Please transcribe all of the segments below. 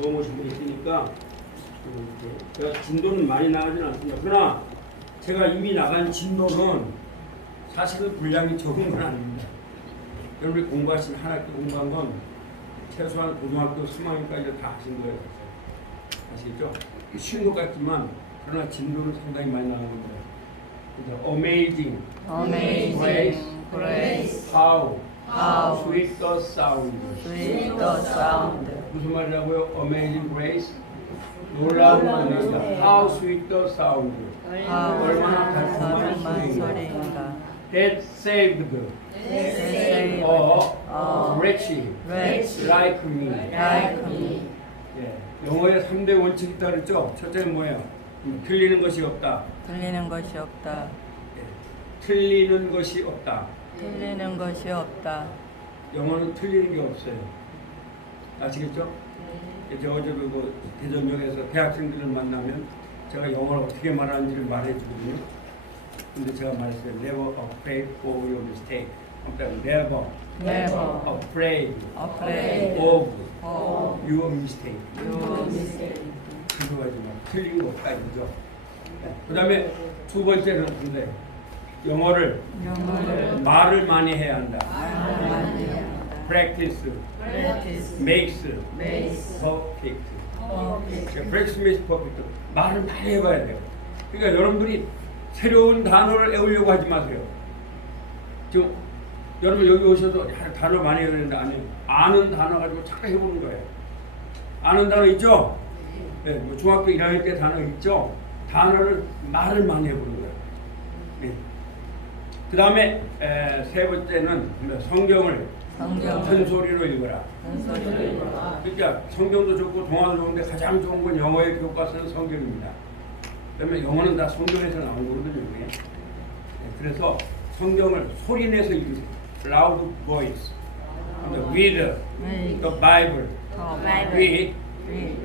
넘어오신 분이 있으니까 제가 진도는 많이 나가지는 않습니다. 그러나 제가 이미 나간 진도는 사실은 분량이 적은 건 아닙니다. 여러분이 공부하신 한 학기 공부한 건 최소한 고등학교 3학년까지 다 하신 거예요. 아시겠죠? 쉬운 것 같지만 그러나 진도는 상당히 많이 나간 겁니다. 그래서 amazing, grace, how sweet the sound. 무슨 말이라고요? Amazing grace, 놀라운 은혜가. How sweet the sound. 얼마나 달콤한 소리인가. That saved a wretch like me. 예, 영어에 3대 원칙이 있다 그랬죠? 첫째는 뭐예요? 틀리는 것이 없다. 틀리는 것이 없다. 틀리는 것이 없다. 틀리는 것이 없다. 영어는 틀리는 게 없어요. 아시겠죠? 이제 어제 그 대전역에서 대학생들을 만나면 제가 영어를 어떻게 말하는지를 말해주거든요. 근데 제가 말했어요. Never afraid for your mistake. 그러니까 never afraid of your mistake. 그거 가지고 틀린 거 없다 이거죠. 그 다음에 두 번째는 근데 영어를 말을 많이 해야 한다. Practice makes perfect. Practice makes perfect. 말을 많이 해봐야 돼요. 그러니까 여러분들이 새로운 단어를 외우려고 하지 마세요. 지금 여러분 여기 오셔도 단어 많이 외워야 되는데 아니에요. 아는 단어 가지고 자꾸 해보는 거예요. 아는 단어 있죠? 네, 뭐 중학교 1학년 때 단어 있죠? 단어를 말을 많이 해보는 거예요. 네. 그 다음에 세 번째는 성경을 큰 소리로 읽어라. 그러니까 성경도 좋고 동화도 좋은데 가장 좋은 건 영어의 교과서는 성경입니다. 그러면 영어는 다 성경에서 나온 거거든요. 네. 그래서 성경을 소리내서 읽으세요. Loud voice. Read the Bible. Read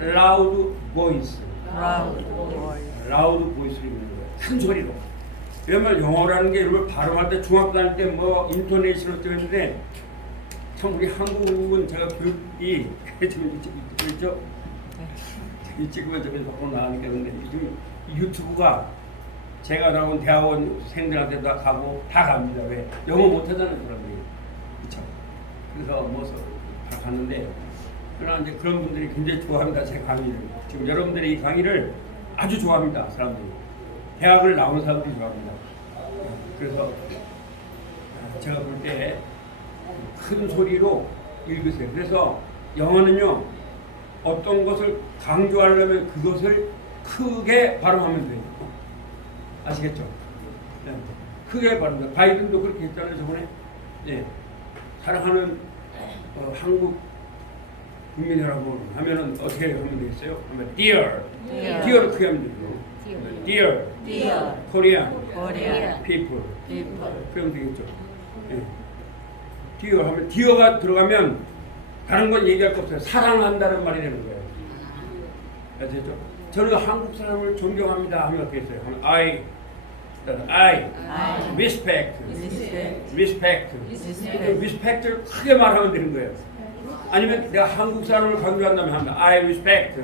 loud voice. loud voice로 읽는 거예요. 큰 소리로. 그러면 영어라는 게 여러분 발음할 때 중학교 다닐 때 뭐 인토네이션을 뜨는데 참 우리 한국은 제가 교육이 지금 있죠? 이 찍으면 저기 밖으로 나가니까 근데 지금 유튜브가 제가 나온 대학원생들한테 다 가고 다 갑니다. 왜? 영어 못하잖아요 사람들이. 그렇죠? 그래서 뭐 다 갔는데 그러나 이제 그런 분들이 굉장히 좋아합니다. 제 강의를. 지금 여러분들이 이 강의를 아주 좋아합니다. 사람들이. 대학을 나오는 사람들이 좋아합니다. 그래서 제가 볼 때 큰 소리로 읽으세요. 그래서 영어는요. 어떤 것을 강조하려면 그것을 크게 발음하면 돼요. 아시겠죠? 네. 크게 발음합니다. 바이든도 그렇게 했잖아요. 저번에. 네. 사랑하는 한국 국민 여러분 하면은 어떻게 하면 되겠어요? 하면 dear를 크게 하면 되죠. dear Korean people 그러면 되겠죠. 네. dear 하면 dear가 들어가면 다른 건 얘기할 거 없어요. 사랑한다는 말이 되는 거예요. 아시겠죠? 저는 한국 사람을 존경합니다 하면 어떻게 했어요? 하면 I respect를 크게 말하면 되는 거예요. 아니면 내가 한국 사람을 강조한다면 하면 I respect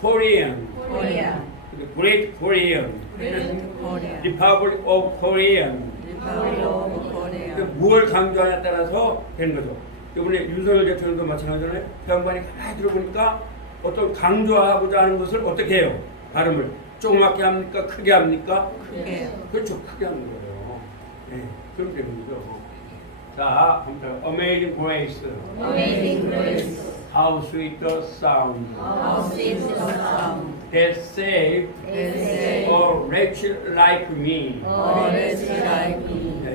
Korean, Great Korean, Republic of Korean. 뭘 강조하냐에 따라서 되는 거죠. 이번에 윤석열 대통령도 마찬가지잖아요. 그 양반이 가만히 들어보니까 어떤 강조하고자 하는 것을 어떻게 해요? 발음을 조그맣게 합니까? 크게 합니까? 크게. 그렇죠. 크게 하는 거예요. 네, 그럼 되는 거죠. 자, Amazing Grace. How sweet the sound. That saved a wretch like me.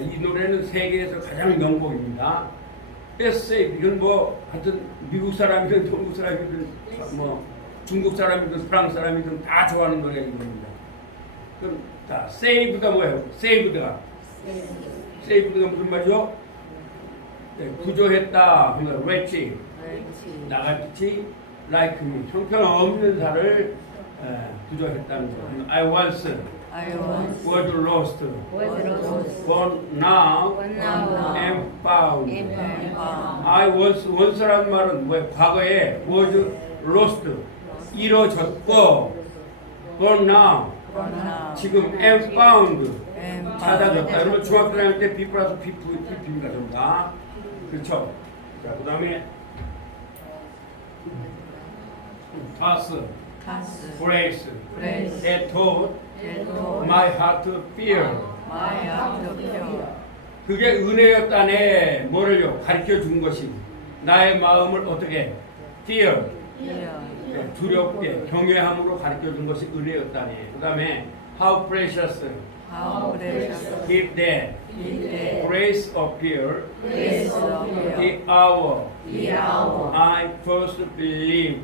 이 노래는 세계에서 가장 명곡입니다. That saved. 이건 뭐 하여튼 미국 사람이든 한국 사람이든 뭐 중국 사람이든 프랑스 사람이든 다 좋아하는 노래가 이겁니다. 그럼 자, saved가 뭐예요? saved가 무슨 말이죠? 네, 구조했다 하면 wretch 나같이 like me 형편없는 자를 구조했다는 거. I was lost, but now am found. I once라는 말은 뭐예요? 과거에 was lost, 잃어졌고, but now, 지금 am found, 찾아졌다. 여러분 중학교 다닐 때 B 플러스 B입니다. 전부 다. 그렇죠? 자, 그 다음에 가스, grace, that taught my heart to fear. 그게 은혜였다네. 뭐를요? 가르쳐 준 것이 나의 마음을 어떻게 fear, 두렵게 경외함으로 가르쳐 준 것이 은혜였다네. 그 다음에 how precious if that grace appear the hour I first believed.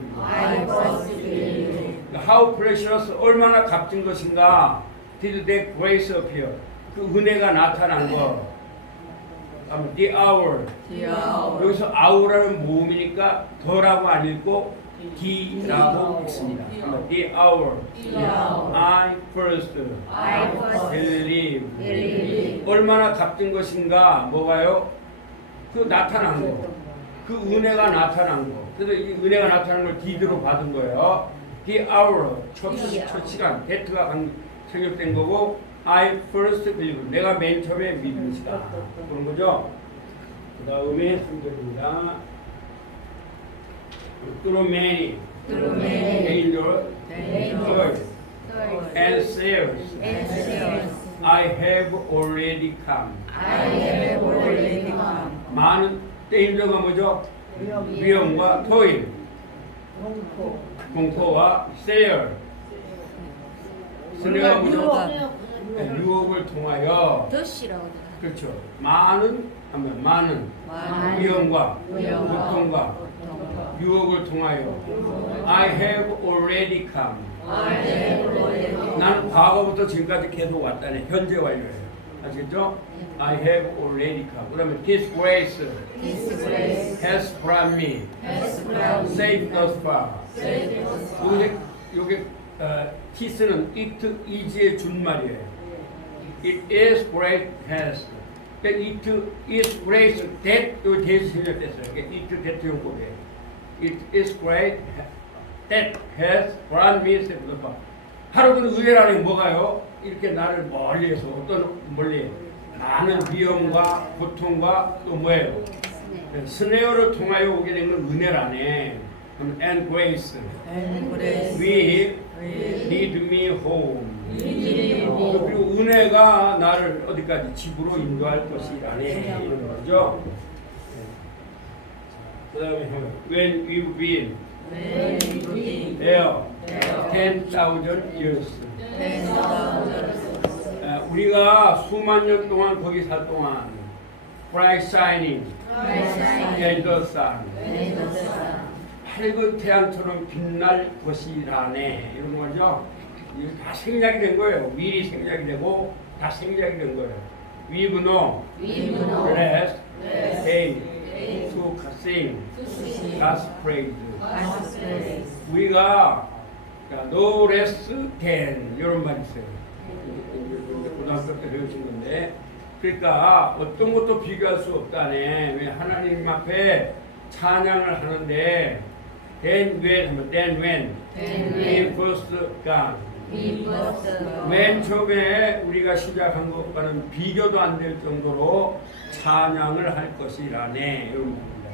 How precious, 얼마나 값진 것인가. Did that grace appear, 그 은혜가 나타난 거. The hour, 여기서 hour라는 모음이니까 더라고 안 읽고 D라고 읽습니다. The hour I first believed. 얼마나 값진 것인가. 뭐가요? 그 나타난 거, 그 은혜가 나타난 거. 그래서 이 은혜가 나타난 걸 D로 받은 거예요. The hour, 첫 시간, that가 생략된 거고, I first believe, 내가 맨 처음에 믿은 시간. 그런 거죠. 그 다음에 3절입니다. Through many dangers and snares I have already come. 많은 danger가 뭐죠? 위험과 토일, 공포와 snare. snare가 뭐죠? 유혹을 통하여. 그렇죠. 많은 위험과 고통과 유혹을 통하여. I have already come. 나는 과거부터 지금까지 계속 왔다네. 현재 완료예요. 아시겠죠? I have already come. 그러면 His grace has brought me safe thus far. 요게 His는 it is의 준말이에요. It is great has. It is great that 요 대시 생략됐어요. It that 용법이에요. It is great that has brought me safe thus far. 하루는 의뢰라는 뭐가요? 이렇게 나를 멀리해서 어떤 멀리 많은 위험과 고통과 또 뭐예요? 스네어를 통하여 오게 된 건 은혜라네. And grace will lead me home. 그리고 은혜가 나를 어디까지 집으로 인도할 것이라네. 이런 거죠. 그 다음에 when we've been there 10,000 years. 우리가 수만 년 동안 거기 살 동안 bright shining as the sun. 밝은 태양처럼 빛날 것이라네. 이런 거죠. 이게 다 생략이 된 거예요. 미리 생략이 되고 다 생략이 된 거예요. We've no rest, day to sing God's praise. 우리가 no rest then 이런 말이 있어요. 고등학교 때 배우신 건데, 그러니까 어떤 것도 비교할 수 없다네. 왜 하나님 앞에 찬양을 하는데 then when we first got. 맨 처음에 우리가 시작한 것과는 비교도 안 될 정도로 찬양을 할 것이라네. 이런 겁니다.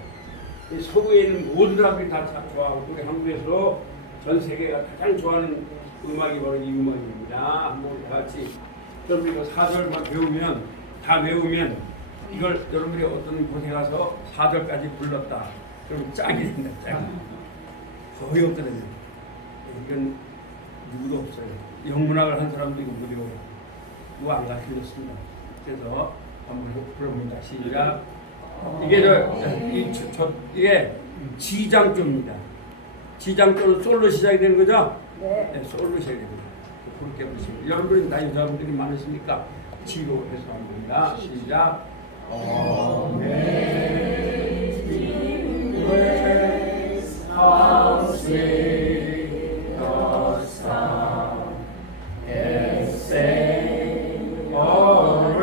서구에 있는 모든 사람들이 다 좋아하고, 우리 한국에서 전 세계가 가장 좋아하는 음악이 바로 이 음악입니다. 한번 같이 여러분이 이거 4절만 배우면, 다 외우면 이걸 여러분들이 어떤 곳에 가서 4절까지 불렀다. 그럼 짝이 된다. 짝. 거의 없거든요. 이건 누구도 없어요. 영문학을 한 사람도 이거 못 외워요. 이거 안 가르쳐줬습니다. 그래서 한번 불러봅니다. 시작. 이게 지장조입니다. 지장조는 솔로 시작이 되는 거죠? 네, 솔로 시작이 됩니다. 그렇게 보시면 여러분들이 나 여자분들이 많으시니까 지로 해서 합니다. 시작. How sweet the sound and sang always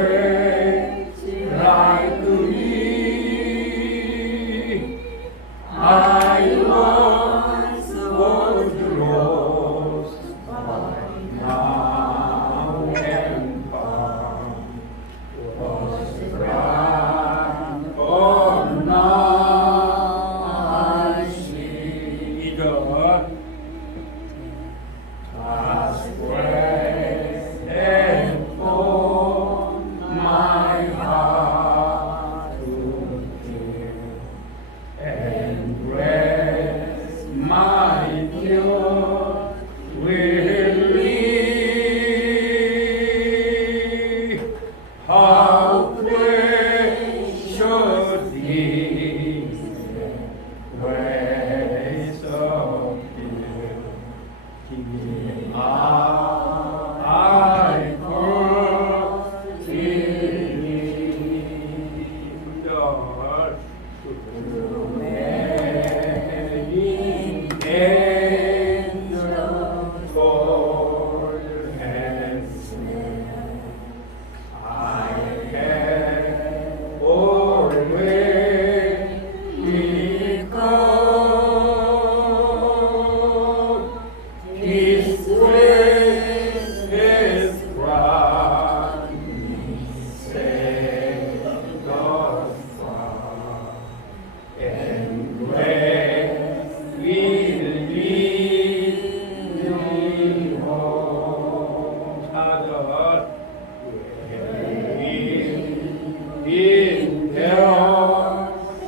like the wind.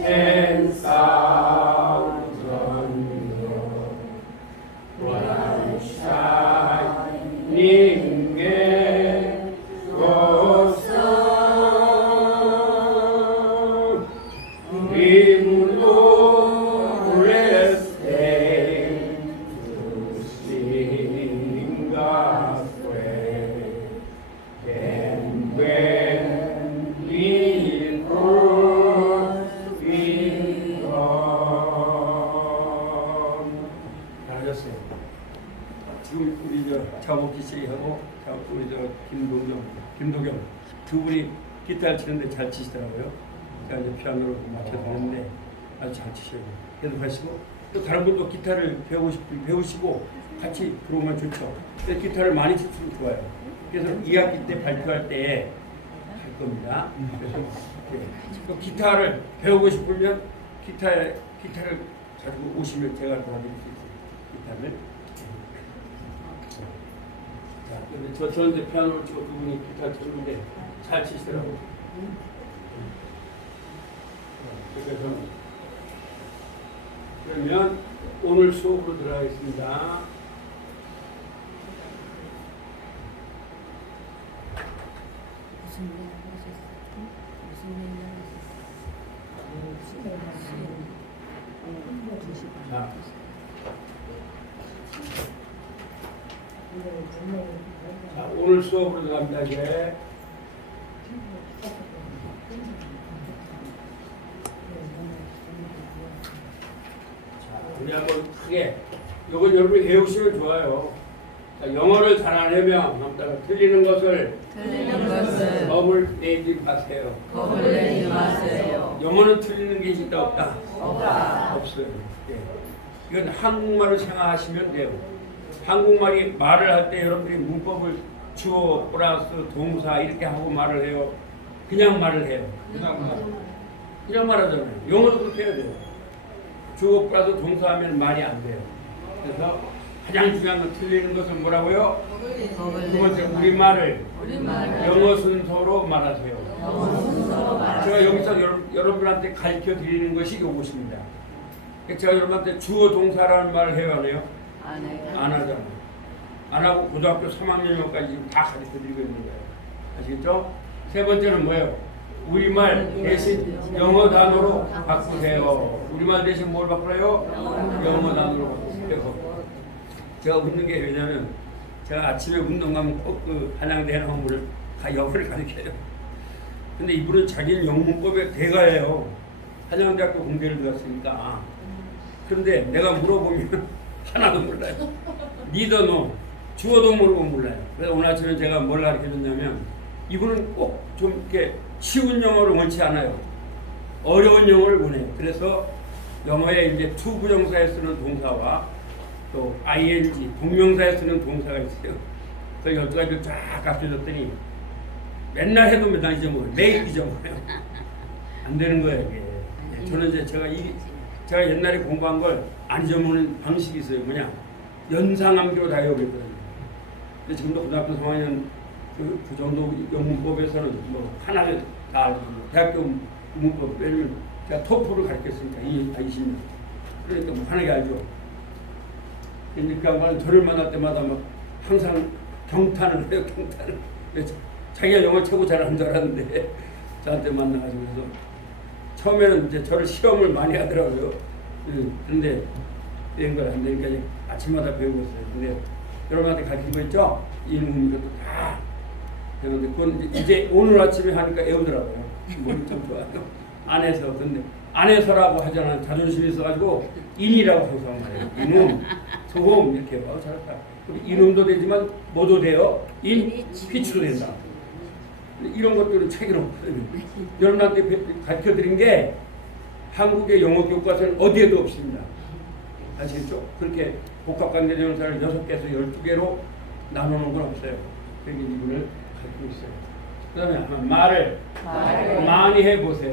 and thousand one shining was in glorious day to sing God's praise. And when we cross in on. 잘하셨어요. 지금 우리 저 차복기 씨하고 우리 저 김도경 두 분이 기타를 치는데 잘 치시더라고요. 제가 이제 피아노로 맡겨서 하는데 아주 잘 치셔요. 계속 하시고 또 다른 분도 기타를 배우시고 같이 들어오면 좋죠. 근데 기타를 많이 치시면 좋아요. 그래서 2학기 때 발표할 때 할 겁니다. 그래서 또 기타를 배우고 싶으면 기타를 가지고 오시면 제가 도와드릴 수 있어요. 기타를. 자, 근데 저는 이제 피아노를 치고 두 분이 기타를 치는데 잘 치시더라고요. 그러면 오늘 수업으로 들어가겠습니다. 무슨 일 하셨어요? 무슨 일 자, 오늘 수업으로 들어갑니다. 이제 우리 한번 크게 이건 여러분이 외우시면 좋아요. 자, 영어를 잘 안 하면 틀리는 것을 겁을 내지 마세요. 영어는 틀리는 게 있다 없다? 없어요. 예. 이건 한국말을 생각하시면 돼요. 한국말이 말을 할 때 여러분들이 문법을 주어 플러스 동사 이렇게 하고 말을 해요. 그냥 말을 해요. 그냥 말하잖아요. 영어도 그렇게 해야 돼요. 주어 플러스 동사하면 말이 안 돼요. 그래서 가장 중요한 건 틀리는 것은 뭐라고요? 두 번째 우리말을 영어 순서로 말하세요. 제가 여기서 여러분한테 가르쳐 드리는 것이 이것입니다. 제가 여러분한테 주어 동사라는 말을 해요, 안 해요? 안 하잖아요. 안 하고 고등학교 3학년까지 지금 다 가르쳐 드리고 있는 거예요. 아시겠죠? 세 번째는 뭐예요? 우리말 대신 영어 단어로 바꾸세요. 우리말 대신 뭘 바꾸래요? 영어 단어로 바꾸세요. 제가 웃는 게 왜냐면 제가 아침에 운동 가면 꼭 그 한양대 나무를 영어를 가르쳐요. 근데 이분은 자기는 영문법의 대가예요. 한양대학교 공대를 들었으니까. 그런데 내가 물어보면 하나도 몰라요. 니더 노 주어도 모르고 몰라요. 그래서 오늘 아침에 제가 뭘 가르쳐줬냐면 이분은 꼭 좀 이렇게 쉬운 영어를 원치 않아요. 어려운 영어를 원해요. 그래서 영어에 이제 to 부정사에 쓰는 동사와 또 ing 동명사에 쓰는 동사가 있어요. 그 12가지를 쫙 가르쳐줬더니 맨날 해도 맨날 잊어먹어요. 매일 잊어먹어요. 안 되는 거예요, 이게. 저는 이제 제가 옛날에 공부한 걸 안 잊어먹는 방식이 있어요. 뭐냐? 연상암기로 다 외우거든요. 근데 지금도 고등학교 3학년 그 정도 영문법에서는 뭐 하나를 다 알고 대학교 문법 왜냐면 제가 토플을 가르쳤으니까 20년. 그러니까 뭐 하나게 알죠. 그러니까 양반은 저를 만날 때마다 막 항상 경탄을 해요. 경탄을. 자기가 영어 최고 잘하는 줄 알았는데 저한테 만나가지고 그래서 처음에는 이제 저를 시험을 많이 하더라고요. 그런데 된 걸 안 되니까 이제 아침마다 배우고 있어요. 근데 여러분한테 가르친 거 있죠? 이놈 이것도 다 배우는데 그건 이제 오늘 아침에 하니까 애우더라고요. 몸이 좀 좋아요. 안에서. 근데 안에서라고 하잖아요. 자존심이 있어가지고 인이라고 항상 말해요. 이놈, 소홈 이렇게 잘했다. 이놈도 되지만 뭐도 돼요? 인, 피추도 된다. 이런 것들은 책이 없거든요. 여러분한테 가르쳐드린 게 한국의 영어 교과서는 어디에도 없습니다. 아시겠죠? 그렇게 복합관계대명사를 6개에서 12개로 나누는 건 없어요. 그게 이분을 가르치고 있어요. 그 다음에 말을 많이 해보세요.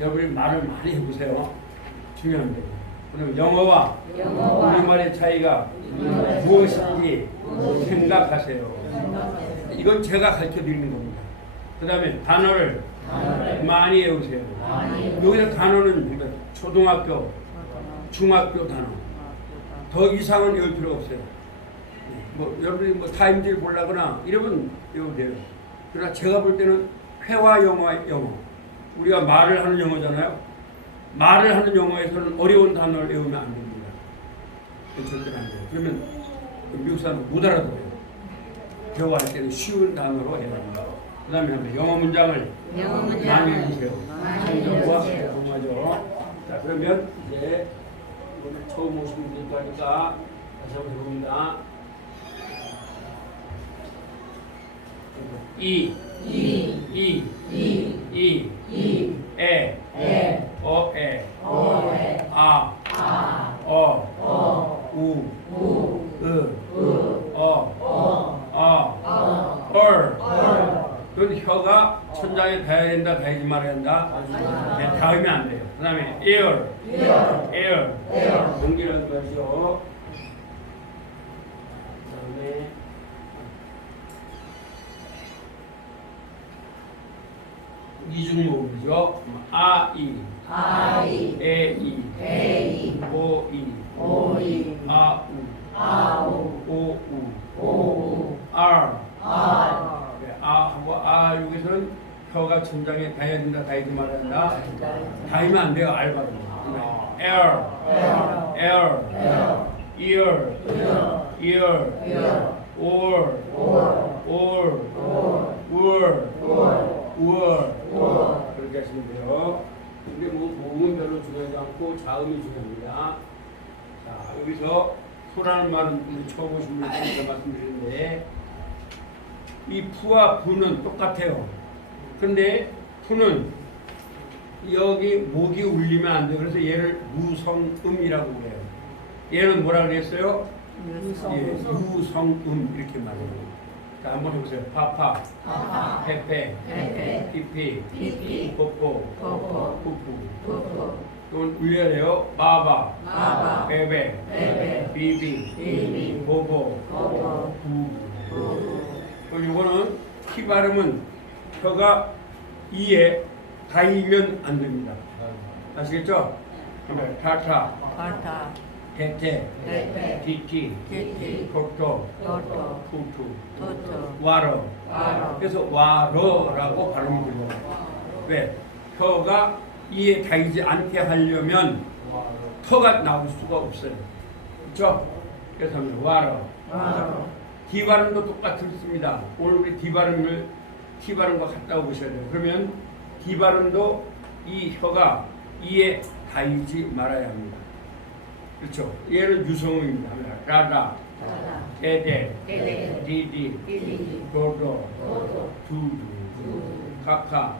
여러분이 말을 많이 해보세요. 중요합니다. 그럼 영어와 우리말의 차이가 무엇인지 생각하세요. 이건 제가 가르쳐 드리는 겁니다. 그 다음에 단어를 많이 외우세요. 여기서 단어는 초등학교, 중학교 단어. 더 이상은 외울 필요 없어요. 뭐 여러분이 뭐 타임즈를 보려거나 이러면 외워도 돼요. 그러나 제가 볼 때는 회화 영어. 우리가 말을 하는 영어잖아요. 말을 하는 영어에서는 어려운 단어를 외우면 안 됩니다. 절대로 안 돼요. 그러면 미국 사람들 못 알아들어요. 대화할 때는 쉬운 단어로 해야 됩니다. 그 다음에 영어 문장을 많이 해주세요. 성경과 동화죠. 자, 그러면 이제 오늘 처음 오신 분들도 하니까 다시 한번 해봅니다. 이, 에, 아, 우, 그건 혀가 천장에 닿아야 된다, 닿지 말아야 된다. 네, 닿으면 안 돼요. 그 다음에 air. 공기라는 것이요. 그 다음에 이중모음이죠. 아이, 에이, 오이, 아우, 오우, 알. 아하고 여기서는 혀가 천장에 닿아야 된다, 닿지 말아야 된다. 닿으면 안 돼요, 알 발음. air, ear, or, 그렇게 하시면 돼요. 근데 뭐 모음은 별로 중요하지 않고 자음이 중요합니다. 자, 여기서 소라는 말은 우리 처음 오신 분들께 말씀드리는데 이 푸와 부는 똑같아요. 근데 푸는 여기 목이 울리면 안 돼요. 그래서 얘를 무성음이라고 해요. 얘는 뭐라 그랬어요? 유성음 이렇게 말해요. 자, 한번 해보세요. 파파, 페페, 피피, 뽀뽀, 푸푸. 또 울려야 돼요. 바바, 베베, 비비, 보보, 부. 이거는 키 발음은 혀가 이에 닿으면 안 됩니다. 아시겠죠? 타타, 테테, 티티, 토토, 투투, 와러. 그래서 와러라고 발음이 들려요. 왜? 혀가 이에 닿지 않게 하려면 터가 나올 수가 없어요. 그렇죠? 그래서 와러. D 발음도 똑같습니다. 오늘 우리 D 발음을 T 발음과 같다고 보셔야 돼요. 그러면 D 발음도 이 혀가 이에 닿지 말아야 합니다. 그렇죠? 얘는 유성음입니다. 라라, 데데, 디디, 도도, 두두, 카카,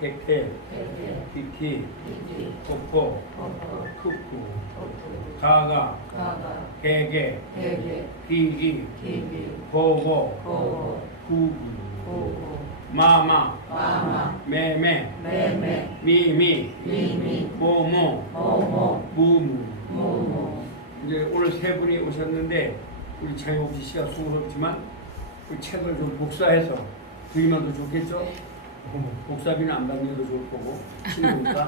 케케, 키키, 코코, 쿠쿠, 가가, 개개, 기기, 보고, 구구, 마마, 매매, 미미, 모모, 무무. 이제 오늘 세 분이 오셨는데 우리 장혁 씨가 수고스럽지만 그 책을 좀 복사해서 드리면 더 좋겠죠? 복사비는 안 받는 게 더 좋을 거고 친구니까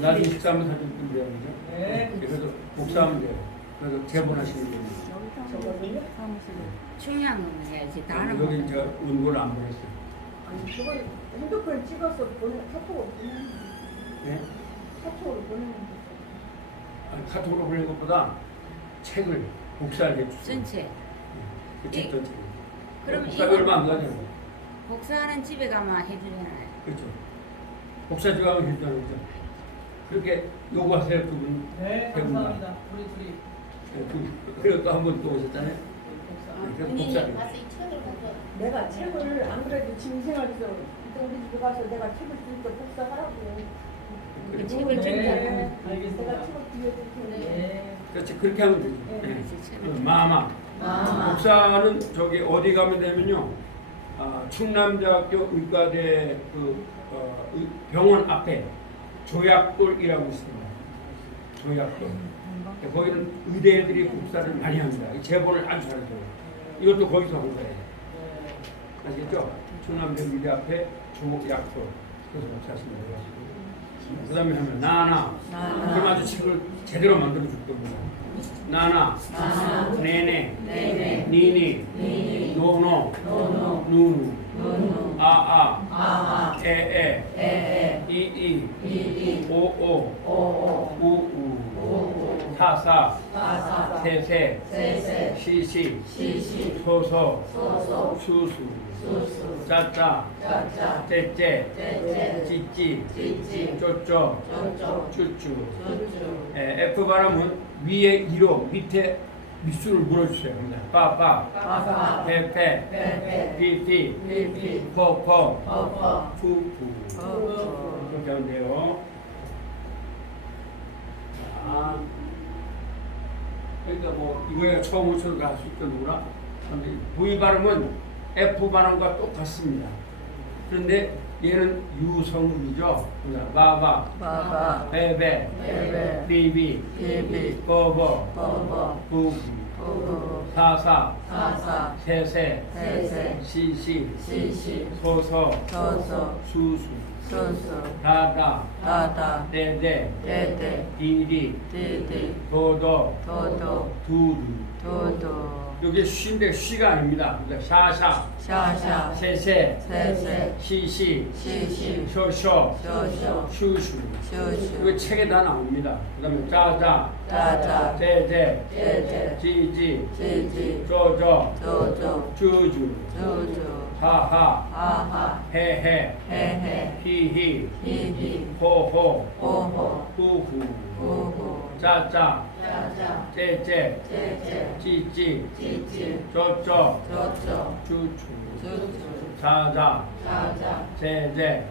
나중에 식사 한번 사줄 분이야 그죠? 그래서 복사하면 돼요. 그래서 제본하시는 겁니다. 중요한 건 해야지. 여기 저 원고를 안 보냈어요. 아니 그걸 핸드폰 찍어서 보내 카톡으로 보내는 네? 카톡으로 보내는 카톡으로 보내는 것보다 책을 복사를 해주세요. 전체. 그 책 전체. 그럼 복사비 얼마 안 가잖아요. 복사는 집에 가면 해주잖아요. 그렇죠. 복사지 가면 해주잖아요. 그렇죠? 그렇게 요구하세요 그분. 네, 감사합니다. 우리 둘이. 그리고 또 한 번 또 오셨잖아요. 그래서 복사비. 내가 책을 안 그래도 지금 생활에서 우리 집에 가서 내가 책을 주니까 복사하라고 그 책을 네, 준비하면 알겠습니다. 내가 책을 빌려줄 테니 네. 그렇지 그렇게 하면 되죠. 네. 마마. 복사는 저기 어디 가면 되면요. 충남대학교 의과대 병원 앞에 조약돌이라고 있습니다. 조약돌. 거기는 의대들이 복사를 많이 합니다. 이 제본을 아주 잘해줘요. 이것도 거기서 한 거예요. 아시겠죠? 충남대 의대 앞에 조약조. 그래서 못하시면 돼요. 그 다음에 하면 나나. 그럼 아주 책을 제대로 만들어 줄 겁니다. 나나, 네네, 니니, 노노, 누누, 아아, 에에, 이이, 오오, 우우, 사사, 세세, 시시, 소소, 수수, 짜짜, 째째, 찌찌, 쪼쪼, 쭈쭈. F 발음은 위에 이로 밑에 밑줄을 물어주세요. 빠빠, 페페, 피피, 포포, 푸푸. 이렇게 하면 돼요. 자, 그러니까 뭐 이거야 처음부터 할 수 있던 누구나. 그런데 V 발음은 F 발음과 똑같습니다. 그런데 얘는 유성음이죠. 바바, 베베, 비비, 버버, 부부, 사사, 세세, 시시, 소서, 수수, 다다, 데데, 디디, 도도, 두두. 이게 쉬인데 쉬가 아닙니다. 샤샤, 세세, 시시, 쇼쇼, 슈슈. 이거 책에 다 나옵니다. 그다음에 짜자, 째째, 지지, 쪼쪼, 주주, 하하, 헤헤, 히히, 호호, 후후, 짜짜, 째째, 찌찌, 쪼쪼, 주추, 자자, 제제,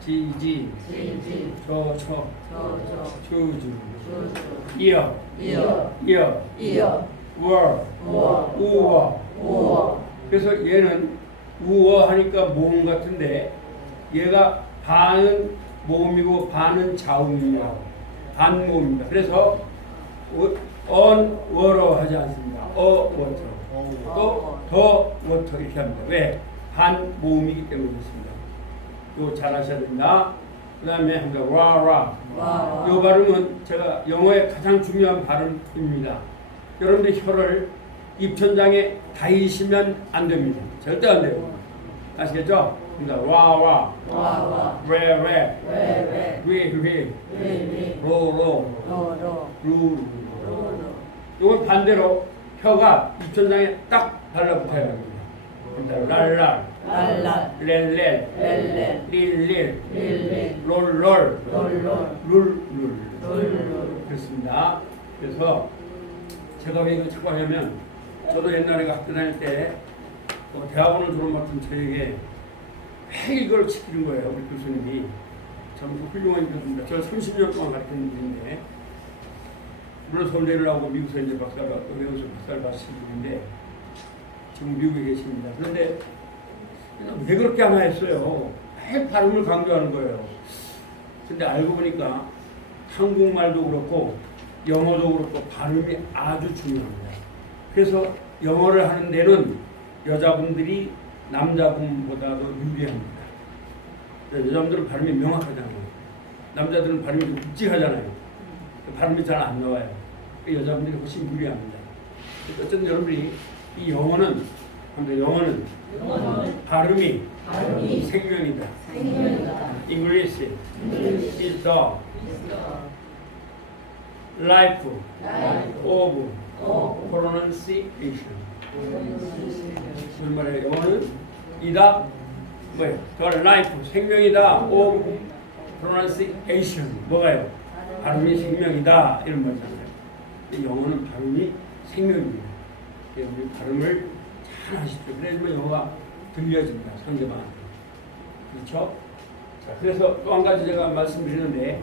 지지, 조초, 주주, 이어, 월, 우어. 그래서 얘는 우어 하니까 모음 같은데 얘가 반은 모음이고 반은 자음입니다. 반모음입니다. 그래서 원워로 하지 않습니다. 워터. 또 더 워터 이렇게 합니다. 왜? 반모음이기 때문에 그렇습니다. 이거 잘 하셔야 됩니다. 그 다음에 합니다. 와라. 이 발음은 제가 영어의 가장 중요한 발음입니다. 여러분들 혀를 입천장에 닿이시면 안 됩니다. 절대 안 돼요. 아시겠죠? 그러니까 와와, 왜, 위, 로, 루. 이건 반대로 혀가 입천장에 딱 달라붙어야 됩니다. 그러니까 랄랄, 렐렐, 릴릴, 롤롤, 룰룰. 그렇습니다. 그래서 제가 왜 이거 자꾸 하냐면 저도 옛날에 학교 다닐 때 대학원을 졸업하던 저에게 매일 이걸 시키는 거예요. 우리 교수님이. 참 훌륭한 교수입니다. 제가 30년 동안 가르치는 분인데 물론 서울대를 나오고 미국에서 이제 박사를 받으신 분인데 지금 미국에 계십니다. 그런데 왜 그렇게 하나 했어요. 매일 발음을 강조하는 거예요. 근데 알고 보니까 한국말도 그렇고 영어도 그렇고 발음이 아주 중요합니다. 그래서 영어를 하는 데는 여자분들이 남자분보다도 유리합니다. 여자분들은 발음이 명확하잖아요. 남자들은 발음이 좀 묵직하잖아요. 발음이 잘 안 나와요. 여자분들이 훨씬 유리합니다. 어쨌든 여러분들이 이 영어는 발음이 생명이다. English is the life of pronunciation. 무슨 말이에요? 영어는 이다 뭐예요? The life 생명이다. of pronunciation 뭐가요? 발음이 생명이다 이런 말이잖아요. 영어는 발음이 생명입니다. 우리 발음을 잘 하십시오. 그래야지만 영어가 들려집니다. 상대방한테. 그렇죠? 자, 그래서 또 한 가지 제가 말씀드리는데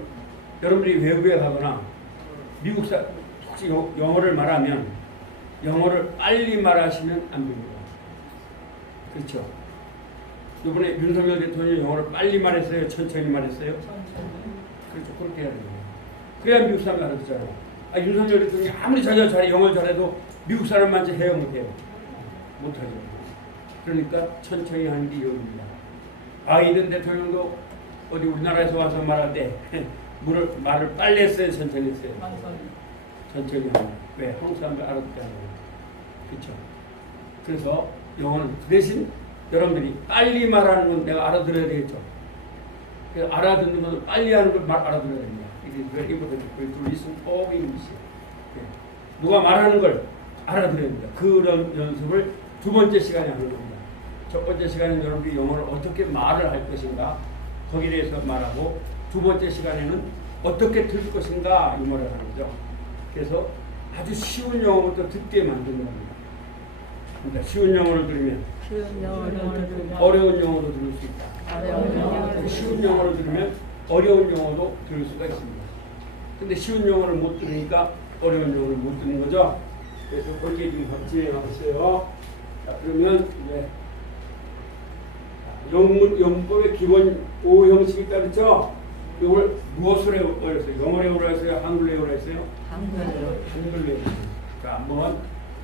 여러분들이 외국에 가거나 미국사 혹시 영어를 말하면 영어를 빨리 말하시면 안 됩니다. 그렇죠? 이번에 윤석열 대통령이 영어를 빨리 말했어요? 천천히 말했어요? 그렇죠. 그렇게 해야 됩니다. 그래야 미국 사람이 알아듣잖아요. 윤석열 대통령이 아무리 영어를 잘해도 미국 사람만 해요 못해요? 못하죠. 그러니까 천천히 하는 게 여기입니다. 바이든 대통령도 어디 우리나라에서 와서 말할 때 말을 빨리 했어요, 천천히 했어요. 천천히 하면 왜? 한국 사람들 알아듣잖아요. 그렇죠? 그래서 영어는 그 대신 여러분들이 빨리 말하는 건 내가 알아들어야 되겠죠. 그래서 알아듣는 건 빨리 하는 걸 알아들어야 됩니다. 이게 very important. To listen of English. 누가 말하는 걸 알아들어야 됩니다. 그런 연습을 두 번째 시간에 하는 겁니다. 첫 번째 시간에는 여러분들이 영어를 어떻게 말을 할 것인가 거기에 대해서 말하고 두 번째 시간에는 어떻게 들을 것인가 이 말을 하는 거죠. 그래서 아주 쉬운 영어부터 듣게 만드는 겁니다. 그러니까 쉬운 영어를 들으면 쉬운 영어를 들으면 어려운 영어도 들을 수 있다. 쉬운 영어를 들으면 어려운 영어도 들을 수가 있습니다. 근데 쉬운 영어를 못 들으니까 어려운 영어를 못 듣는 거죠. 그래서 그렇게 지금 진행하고 있어요. 자, 그러면 이제 영문법의 기본 5 형식이 있다 그랬죠? 이걸 무엇으로 외웠어요? 영어로 외웠어요? 한글로 외웠어요? 한글로 외웠어요. 자, 한번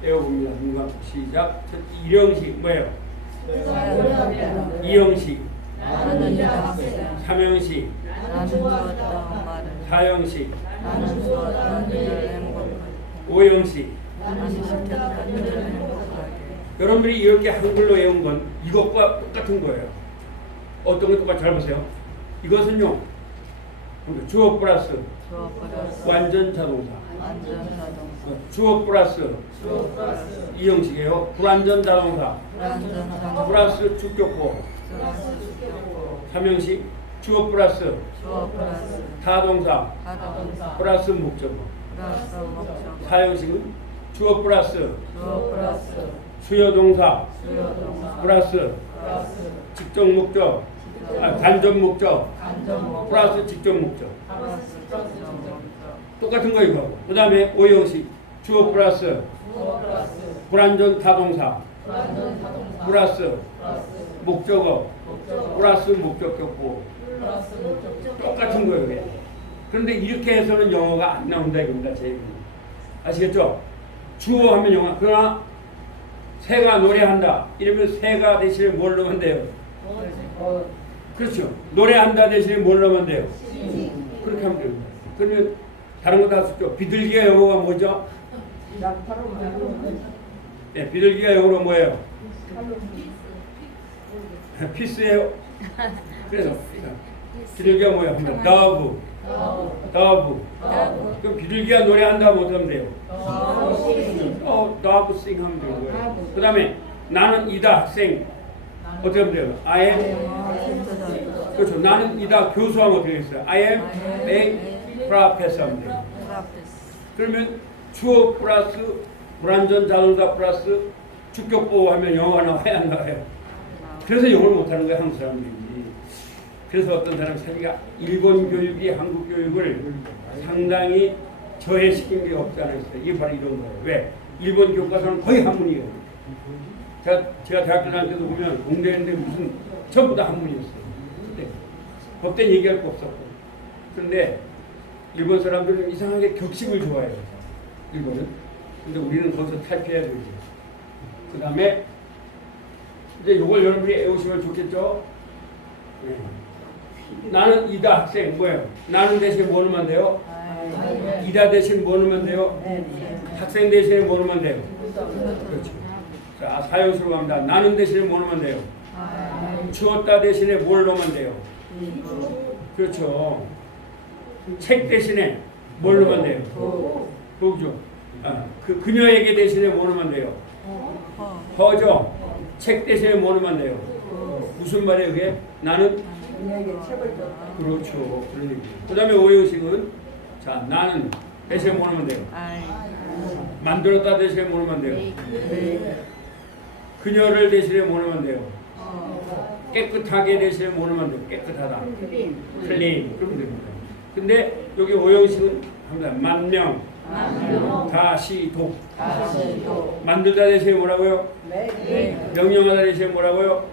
외워봅니다. 눈 시작. 이 형식 뭐예요? 이 형식, 나는 이다 학생 3형식, 나는 주었던 말을 4형식, 나는 주었던 일을 행복하게 5형식. 나는 시켰던 일을 행복하게 여러분들이 이렇게 한글로 외운 건 이것과 똑같은 거예요. 어떤 게 똑같이 잘 보세요. 이것은요, 주어 플러스 주어 플러스 완전 자동사, 완전 자동사 주어 플러스 이 형식이에요. 불완전 자동사 완전 자동사 플러스 주격보, 플러스 주격보 3형식 주어 플러스 주어 플러스 타동사 타동사 플러스 목적어, 플러스 목적 4형식은 주어 플러스 주어 플러스 수요동사 수요동사 플러스 플러스 직접 목적, 간접 목적 간접 목적 플러스 직접 목적 플러스 직접 목적 똑같은 거 이거. 그 다음에 5형식 주어 플러스 주어 플러스 불완전 타동사 완전 자동사 플러스 플러스 목적어 목적어 플러스 목적격보 플러스 목적 똑같은 거예요. 이게. 그런데 이렇게 해서는 영어가 안 나온다 이겁니다. 제 얘기는. 아시겠죠? 주어 하면 영어. 그러나 새가 노래한다 이러면 새가 대신에 뭘 넣으면 돼요? 그렇죠. 노래한다 대신에 뭘 넣으면 돼요? 그렇게 하면 됩니다. 그러면 다른 거 다 쓰죠. 비둘기가 영어가 뭐죠? 네, 비둘기가 영어로 뭐예요? 피스예요. 그래서 비둘기가 뭐예요? 하면 더브, 더브. 그럼 비둘기가 노래한다 못하면 돼요. 더브 싱 하면 되는 거예요. 그 다음에 나는 이다 학생 어떻게 하면 돼요? I am 그렇죠. 나는 이다 교수하면 어떻게 했어요? I am a professor 하면 돼요. 그러면 주어 플러스 불완전 자동사 플러스 주격보호 하면 영어가 나와야 안 나와요. 그래서 영어를 못하는 거예요, 한국 사람들이. 그래서 어떤 사람이 자기가 일본 교육이 한국 교육을 상당히 저해시킨 게 없지 않았어요. 이게 바로 이런 거예요. 왜? 일본 교과서는 거의 한문이에요. 제가 대학교 다닐 때도 보면 공대인데 무슨 전부 다 한문이었어요. 근데 법대는 얘기할 거 없었고. 그런데 일본 사람들은 이상하게 격식을 좋아해요. 일본은. 근데 우리는 거기서 탈피해야 되죠. 그 다음에 이제 이걸 여러분이 외우시면 좋겠죠? 네. 나는 이다 학생 뭐예요? 나는 대신에 뭐 넣으면 돼요? 이다 대신 뭐 넣으면 돼요? 학생 대신에 뭐 넣으면 돼요? 그렇죠. 자, 사형수로 갑니다. 나는 대신에 뭐 넣으면 돼요? 주었다 대신에 뭘 넣으면 돼요? 그렇죠. 책 대신에 뭘 넣으면 돼요? 그죠? 그녀에게 대신에 뭐 넣으면 돼요? 허죠. 책 대신에 뭐 넣으면 돼요? 무슨 말이에요 그게? 나는 그렇죠. 그 다음에 오형식은 자 나는 대신에 뭐 넣으면 돼요? 만들었다 대신에 뭐 넣으면 돼요? 그녀를 대신에 뭐 넣으면 돼요? 깨끗하게 대신에 뭐 넣으면 돼요? 깨끗하다. 클린. 그러면 됩니다. 근데 여기 오형식은 합니다. 만명, 다시독. 만들다 대신에 뭐라고요? 명령하다 대신에 뭐라고요?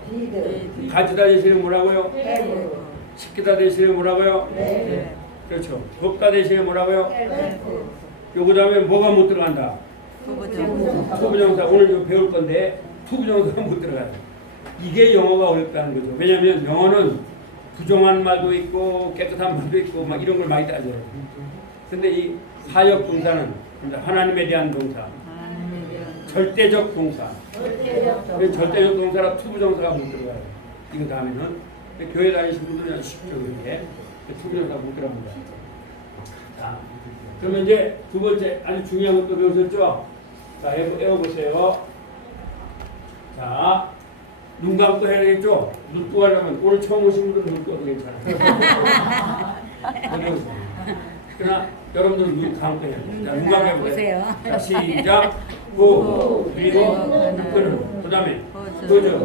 가지다 대신에 뭐라고요? 시키다 대신에 뭐라고요? 그렇죠. 돕다 대신에 뭐라고요? 요거 다음에 뭐가 못 들어간다? 투부정사. 오늘 이거 배울 건데 투부정사가 못 들어가요. 이게 영어가 어렵다는 거죠. 왜냐하면 영어는 부정한 말도 있고 깨끗한 말도 있고 막 이런 걸 많이 따져요. 근데 이 사역 동사는 하나님에 대한 동사, 절대적 동사. 절대적 동사라 투부정사가 못 들어가요. 이거 다음에는 교회 다니신 분들은 쉽죠. 이게 투부정사가 못 들어갑니다. 자, 그러면 이제 두 번째 아주 중요한 것도 배우셨죠? 자, 외워보세요. 자, 눈 감고 해야 되겠죠? 눈 뜨고 하려면 오늘 처음 오신 분들은 눈 떠도 괜찮아요. 어려우세요. 그러나 여러분들은 눈 감고 해야 돼요. 자, 눈 감고 해보세요. 자, 시작. 고, 그리고 끄는, 그 다음에 거저,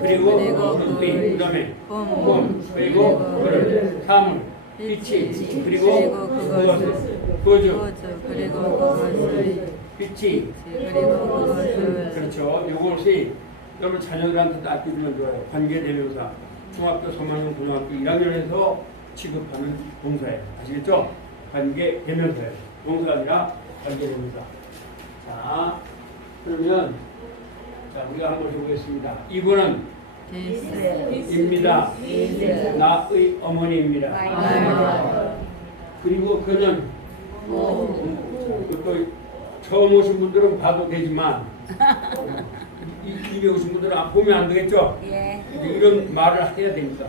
그리고 눈빛, 그 다음에 봄, 그리고 끄는, 사물, 빛이, 그리고 그것을, 거저, 그리고 그것을 빛이, 그리고 그것을 그렇죠. 이것이 여러분 자녀들한테 아껴주면 좋아요. 관계대명사, 중학교, 소망용, 고등학교 1학년에서 취급하는 동사예요. 아시겠죠? 관계대명사예요. 동사가 아니라 관계대명사. 자, 그러면 자 우리가 한번 해보겠습니다. 이분은 입니다. 나의 어머니입니다. 그리고 그는 또 처음 오신 분들은 봐도 되지만 이미 오신 분들은 보면 안 되겠죠? 예. 이런 말을 해야 되니까.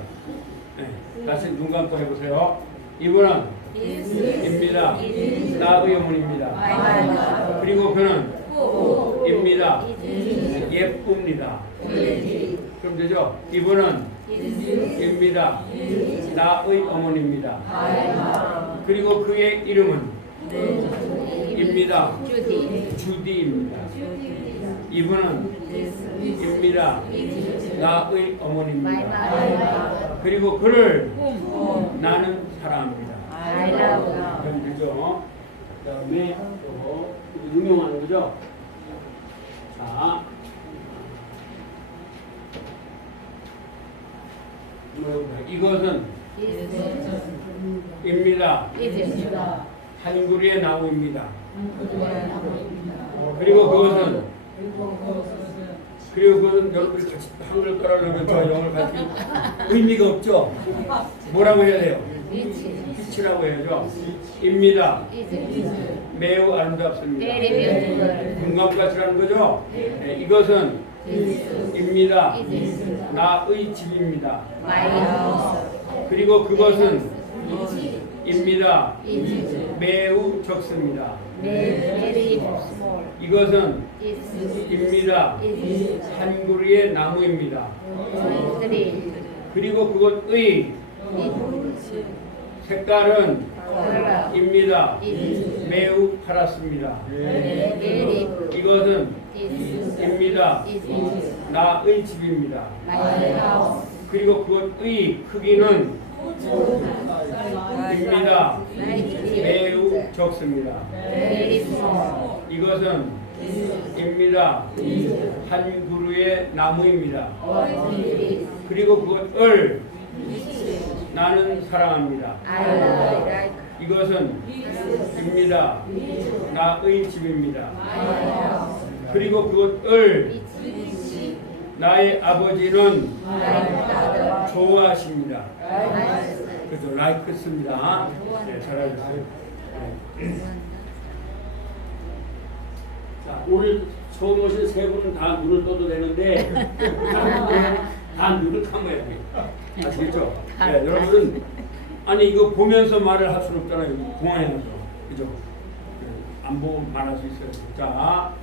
네. 다시 눈 감고 해보세요. 이분은 입니다. 나의 어머니입니다. 그리고 그는 입니다. 예쁩니다. 그럼 되죠? 이분은 입니다. 나의 어머니입니다. 그리고 그의 이름은 입니다. 주디입니다. 이분은 입니다. 나의 어머니입니다. 그리고 그를 나는 사랑합니다. 그럼 되죠? 그 다음에 또 응용하는 거죠? 자, 이것은 입니다. 한구리의 나무입니다. 그리고 그것은 여러분들이 같이 한글 따라하면 저 영어를 같이 의미가 없죠? 뭐라고 해야 돼요? 빛이라고 해야죠. 입니다. 매우 아름답습니다. 금감같이라는 거죠? 네, 이것은 입니다. 나의 집입니다. 그리고 그것은 입니다. 매우 적습니다. 이것은 입니다. 한 그루의 나무입니다. 그리고 그것의 색깔은 입니다. 매우 파랗습니다. 이것은 입니다. 나의 집입니다. 그리고 그것의 크기는 입니다. 매우 적습니다. 이것은 입니다. 한 그루의 나무입니다. 그리고 그것을 나는 사랑합니다. 이것은 입니다. 나의 집입니다. 그리고 그것을 나의 아버지는 좋아하십니다. 그래서 like 씁니다. 네, 잘하셨어요. 네. 자, 오늘 처음 오신 세 분은 다 눈을 떠도 되는데 다 눈을 감아야 돼. 아시겠죠? 네, 여러분은 아니 이거 보면서 말을 할 수는 없잖아요. 공항에 가서 그죠? 네, 안 보고 말할 수 있어요. 자,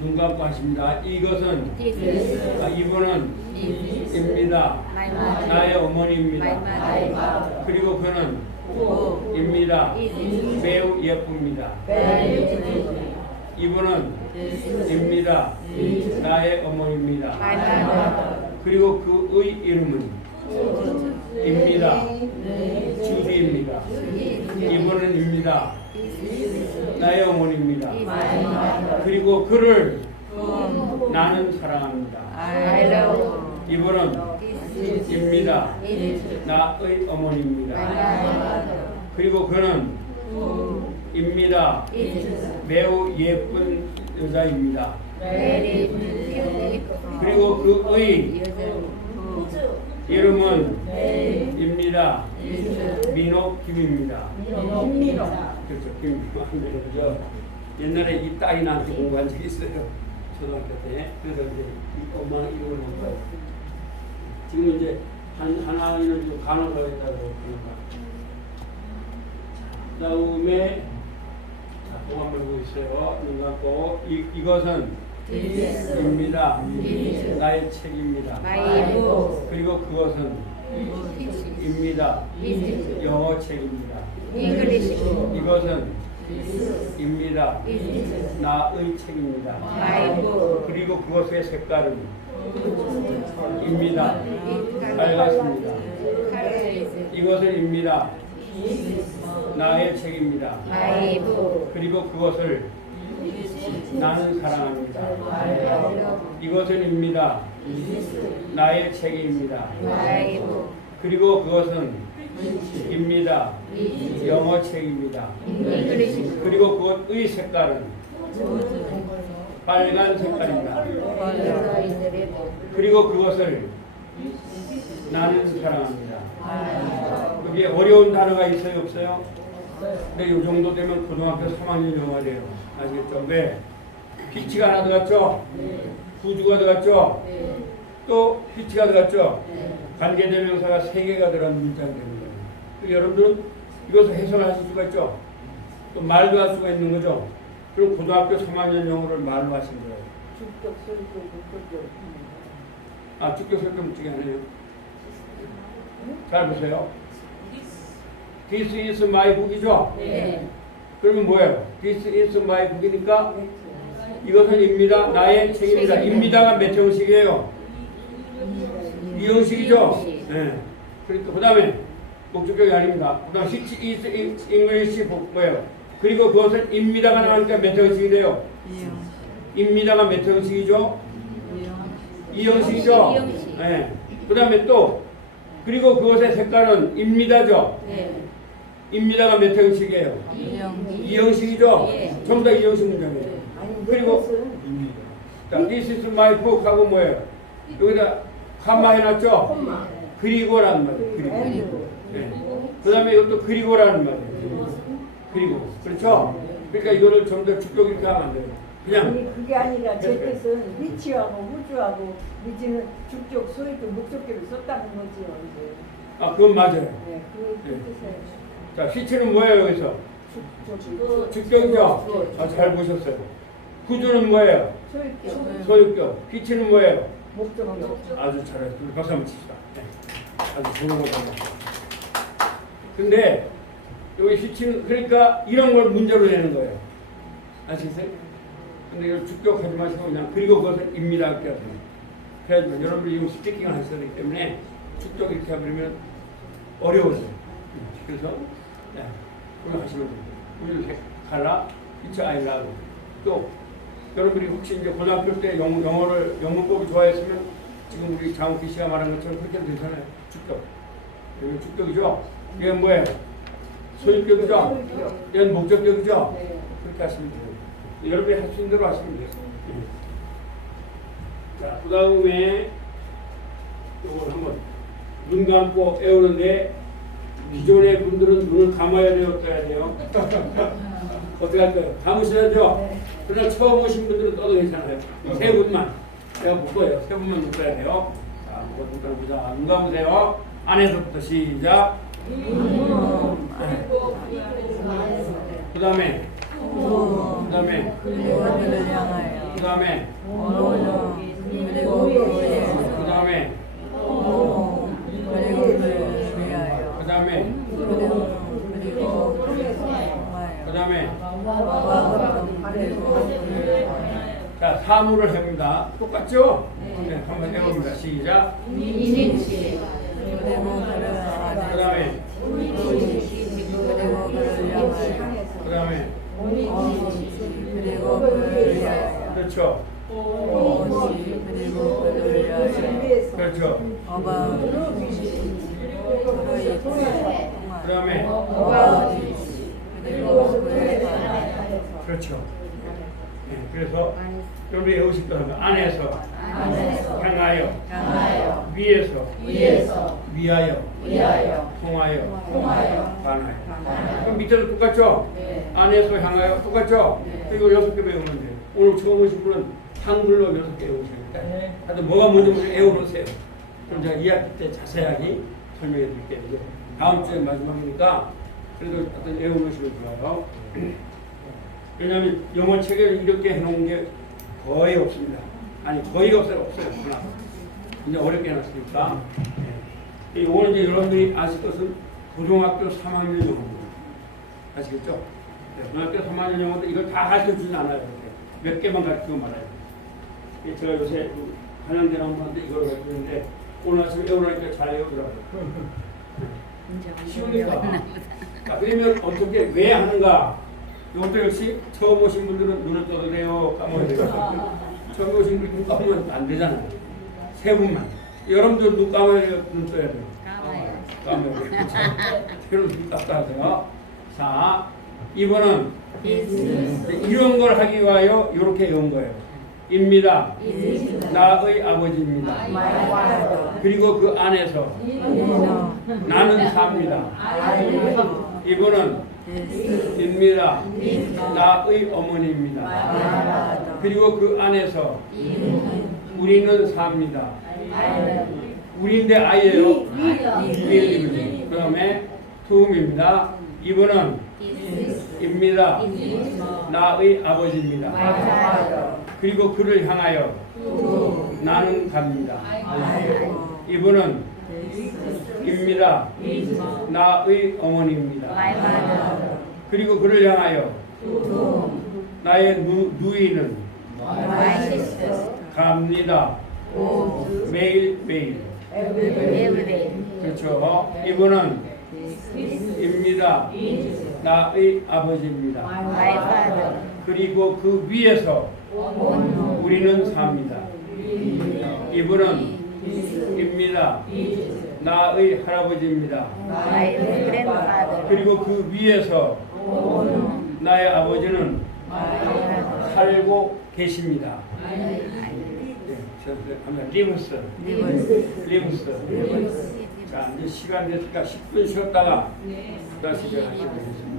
눈 감고 하십니다. 이것은 이분은 입니다. 나의 어머니입니다. 그리고 그는 입니다. 매우 예쁩니다. 이분은 입니다. 나의 어머니입니다. 그리고 그의 이름은 입니다. 주디입니다. 이분은 입니다. 나의 어머니입니다. 그리고 그를 나는 사랑합니다. 이분은 입니다. 나의 어머니입니다. 그리고 그는 입니다. 매우 예쁜 여자입니다. 그리고 그의 이름은 입니다. 민호 김입니다. 그렇죠. 김민호. 옛날에 이 딸이 나한테 공부한 적이 있어요. 초등학교 때. 그래서 이제 엄마 이름을 못 지금 이제 하나는 좀 간호가 있다고 그런가. 그다음에 또 한번 보고 있어요. 눈 감고 이것은 입니다. 나의 책입니다. 그리고 그것은 입니다. 영어 책입니다. 이것은 입니다. 나의 책입니다. 그리고 그것의 색깔은 입니다. 빨갛습니다. 이것은 입니다. 나의 책입니다. 그리고 그것을 나는 사랑합니다. 이것은 입니다. 나의 책입니다. 그리고 그것은 입니다. 영어 책입니다. 그리고 그것의 색깔은 빨간 색깔입니다. 그리고 그것을 나는 사랑합니다. 여기에 어려운 단어가 있어요, 없어요? 근데 이 정도 되면 고등학교 3학년 영어가 돼요. 아시겠죠? 왜? 피치가 하나 들어갔죠? 구주가 들어갔죠? 또 피치가 들어갔죠? 관계대명사가 3개가 들어간 문장이 되는 거예요. 여러분들은 이것을 해석을 하실 수가 있죠? 또 말도 할 수가 있는 거죠? 그럼 고등학교 3학년 영어를 말로 하신 거예요. 주격, 소유격, 목적격. 아, 주격, 소유격, 목적이 아니에요. 잘 보세요. This is my book이죠? 네. 그러면 뭐예요? This is my book이니까 이것은 입니다. 나의 책입니다. 입니다가 몇 형식이에요? 이 형식이죠? 네. 그러니까 그 다음에 목적격이 아닙니다. 그 다음 She is English book 뭐예요? 그리고 그것은 입니다가 나오니까 몇 형식이 돼요? 입니다가 몇 형식이죠? 이 형식이죠? 네. 그 다음에 또 그리고 그것의 색깔은 입니다죠? 입니다가 몇 형식이에요? 이 형식이죠? 전부 다 이 형식 문장이에요. 그리고 자, This is my book 하고 뭐예요? 여기다 컴마 해놨죠? 그리고라는 말이에요. 그리고. 네. 그 다음에 이것도 그리고라는 말이에요. 그리고. 그렇죠? 그러니까 이거를 좀 더 주격 이렇게 하면 안 돼요. 그냥. 아니 그게 아니라 제 뜻은 위치하고 후주하고 위치는 주격, 소유격, 목적격을 썼다는 거지요. 이제. 아, 그건 맞아요. 네, 그 뜻이에요. 자, 시체는 뭐예요, 여기서? 주격이죠? 아, 잘 보셨어요. 구조는 뭐예요? 소유격, 소유격. 피치는 뭐예요? 목적격. 아주 잘해요. 우리 박수 한번 칩시다. 네. 아주 좋은 거잖아요. 근데 여기 시치는 그러니까 이런 걸 문제로 내는 거예요. 아시겠어요? 근데 이걸 주격하지 마시고 그냥 그리고 그것은 입니다 이렇게 하세요. 그래가지고 여러분들이 이거 스피킹을 하셔야 되기 때문에 주격 이렇게 하면 어려워져요. 그래서 오늘 하시면 됩니다. 우리 칼라, 피치 아이라고 또 여러분들이 혹시 이제 고등학교 때 영어를 영문법을 좋아했으면 지금 우리 장욱기 씨가 말한 것처럼 그렇게 되잖아요. 주격. 이건 주격이죠. 이게 뭐예요? 소유격이죠. 이건 목적격이죠. 그렇게 하시면 돼요. 여러분이 할 수 있는 대로 하시면 돼요. 자, 그 다음에 이걸 한번 눈 감고 외우는데 기존의 분들은 눈을 감아야 돼요, 떠야 돼요? 어떻게 할까요? 감으셔야죠? 그러나 처음 오신 분들은 떠도 괜찮아요. 세 분만. 제가 묶어요. 세 분만 묶어야 돼요. 자, 눈 감으자. 눈 감으세요. 안에서부터 시작. 그 다음에 그 다음에 그들을 향하여 그 다음에 그리고 그 다음에 그리고 그들을 위하여 그 다음에 그리고 그 다음에 그리고 자, 사물을 해봅니다. 똑같죠? 네, 한번 해봅니다. 시작. 그리고 그를 그 다음에 그리고 그를 향하여 그 다음에 그리고 그를 위하여 그렇죠. 그리고 그를 위하여 그렇죠. 어바 그 다음에 그리고 그를 향하여 그렇죠. 그래서 여러분이 외우실 거는 안에서, 안에서, 향하여, 향하여, 위에서, 위에서, 위하여, 위하여, 통하여, 통하여, 반하여. 반하여. 그럼 밑에도 똑같죠? 네. 안에서 향하여 똑같죠? 네. 그리고 6개 배우는데 오늘 처음 오신 분은 한글로 6개 배우시니까 네. 하여튼 뭐가 뭔지 외워놓으세요. 그럼 제가 2학기 때 자세하게 설명해 드릴게요. 이제 다음 주에 마지막이니까 그래도 어떤 외워놓으시면 좋아요. 왜냐하면 영어 책에는 이렇게 해놓은 게 거의 없습니다. 아니 거의 없어요. 하나. 이제 어렵게 해놨으니까. 이거는 이제 여러분들이 아실 것은 고등학교 3학년 영어입니다. 아시겠죠? 네, 고등학교 3학년 영어도 이걸 다 가르쳐주진 않아요. 이렇게. 몇 개만 가르치고 말아요. 제가 요새 한양대학원한테 이걸 가르치는데 오늘 아침에 외우니까 잘 외우더라고요. 쉬우니까. 자, 그러면 어떻게 왜 하는가? 이것도 역시 처음 오신 분들은 눈을 떠도 돼요, 감아야 돼요. 처음 오신 분들 눈 감으면 안 되잖아요. 세 분만. 여러분들 눈 감아야 돼요, 눈 떠야 돼요. 감아야 돼요. 그럼 눈 떴다 하세요. 자, 이번은 이런 걸 하기 위하여 이렇게 연 거예요. 입니다. 나의 아버지입니다. 그리고 그 안에서 나는 삽니다. 이분은 입니다. 나의 어머니입니다. 그리고 그 안에서 우리는 삽니다. 우리인데 아이예요. 그 다음에 투음입니다. 이분은 입니다. 나의 아버지입니다. 그리고 그를 향하여 나는 갑니다. 이분은 입니다. 나의 어머니입니다. 그리고 그를 향하여 나의 누이는 갑니다. 매일매일. 그렇죠. 이분은 입니다. 나의 아버지입니다. 그리고 그 위에서 우리는 삽니다. 이분은 입니다. 나의 할아버지입니다. 그리고 그 위에서 나의 아버지는 살고 계십니다. 리브스. 자, 이제 시간 됐으니까 10분 쉬었다가 다시 제가 하시겠습니다.